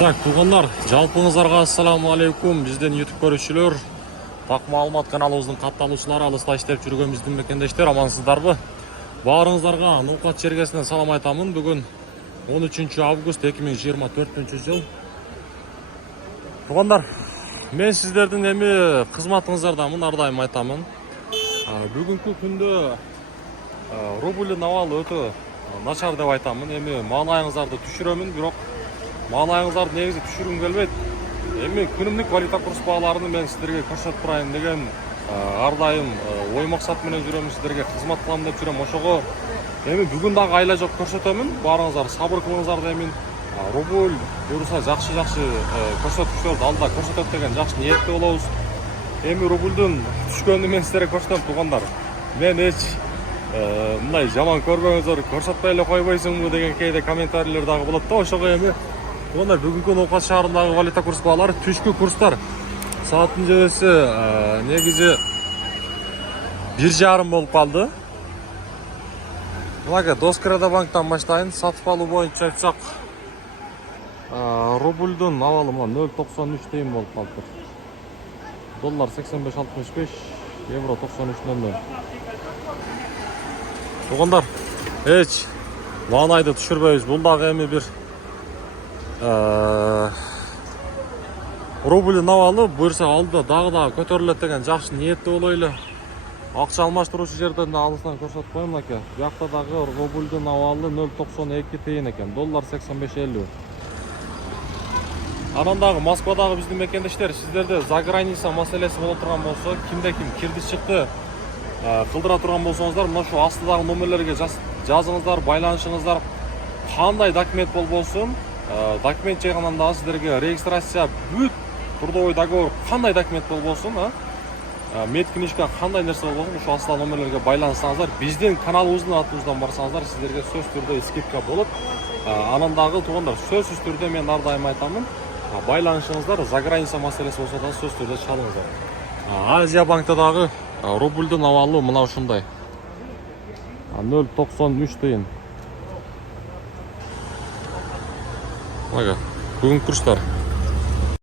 Так, туғандар, жалпыңыздарға ассаламу алейкум. Бізден YouTube көрушілер, так маалымат каналыбыздын катталуучулары, алыста иштеп жүргөн биздин мекендештер, амансыздарбы? Баарыңыздарга Ноокат чергесинен салам айтамын. Бүгүн 13 август 2024 жыл. Туғандар, мен сиздердин эми кызматыңыздардамын, ар дайым айтамын. Бүгүнкү күндө рубльдин абалы өтө начар деп айтамын. Эми маанайыңыздарды түшүрөмүн, бирок маанайыңыздарды негизи түшүргүм келбейт. Эми күнүмдүк валюта курс бааларын мен сиздерге көрсөтүп турайын деген ар дайым ой максат менен жүрөм, сиздерге кызмат кылам деп жүрөм. Ошого эми бүгүн дагы айла жок көрсөтөмүн. Баарыңыздар сабыр кылыңыздар деймин. Рубль буюрса жакшы көрсөтүктөрдү алда көрсөтөт деген жакшы ниетте болобуз. Эми рубльдун түшкөнүн мен сиздерге көрсөтөм тугандар. Мен эч мындай жаман көрбөңүздөр, көрсөтпөй эле койбойсуңбу деген кээде комментарийлер дагы болот да. Ошого эми тугандар бүгүнкү Ноокат шаарындагы валюта курс баалары түшкү курстар. Сааттын жебеси негизи 1,5 болуп калды. Мына Доскреда банктан баштайын. Сатып алуу боюнча айтсак, рубльдун абалы 0,93 тыйын болуп калды. Доллар 85.65, евро 93.00. Тугандар, эч маанайды түшүрбөйбүз. Бул дагы эми бир рубльдин абалы буюрса алда дагы көтөрүлөт деген жакшы ниетте болойлу. Акча алмаштыруучу жерден да алыстан көрсөтүп коеюн аке. Биякта дагы рубльдин абалы 0,92 тыйын экен. Доллар 85.50. Анан дагы Москвадагы биздин мекендештер, сиздерде за граница маселеси боло турган болсо, кимде ким кирди чыкты кылдыра турган болсоңуздар, мына шу астыдагы номерлерге жазыңыздар, байланышыңыздар. Кандай документ болбосун, документ жайгандан дагы сиздерге регистрация бүт трудовой договор кандай документ болбосун, медкнижка кандай нерсе болбосун, ушу астыдагы номерлерге байланышсаңыздар, биздин каналыбыздын атыбыздан барсаңыздар, сиздерге сөз түрдө скидка болот. Анан дагы тугандар, сөзсүз түрдө мен ар дайым айтамын, байланышыңыздар, за граница маселеси болсо да сөз түрдө чалыңыздар. Азия банкта дагы рубльдин абалы мына ушундай. 0,93 тыйын. Бүгүн курстар